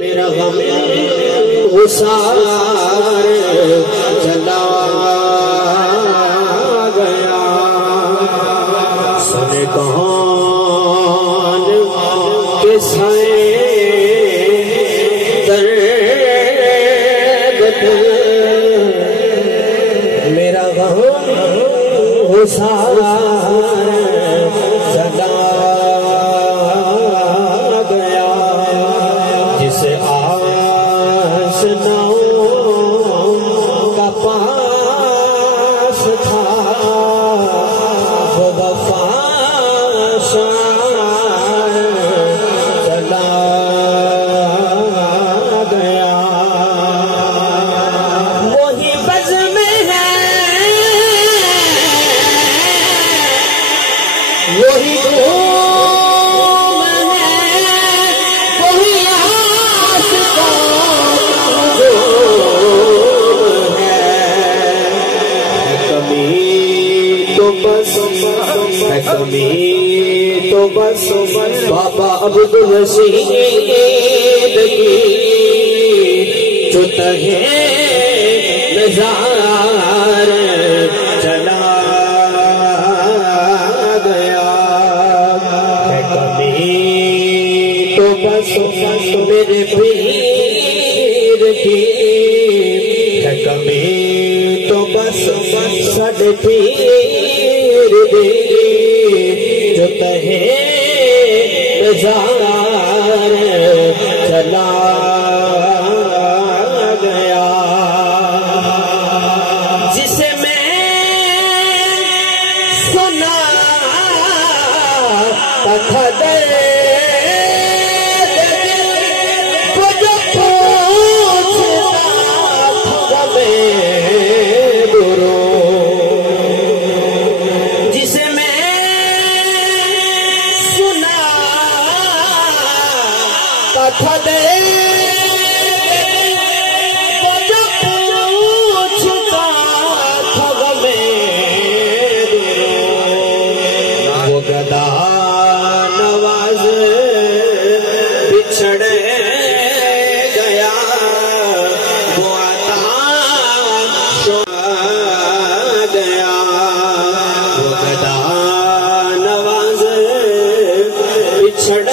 मेरा गम गुसार चला गया, सुने कौन किसे दर्द, मेरा गम गुसार चला गया, जिसे का पास था वो वफा चला गया। वही बज़ में है, वही घूम है, वही आशिक़ों कमी तो बस बाबा अब्दुल रशीद की जो तहे नज़ार चला गया है। कमी तो बस मेरे पीर की है, कमी तो बस साढ़े पीर दी जो तहे नज़ार चला गया, जिसे मैं सुना था दर्द वो जो पूछता था मैं गुरु, जिसे मैं सुना था दर्द वो जो पूछता था मैं गुरु, वो गदा नवाज बिछड़ गया, वो आता गया, वो गदा नवाज बिछड़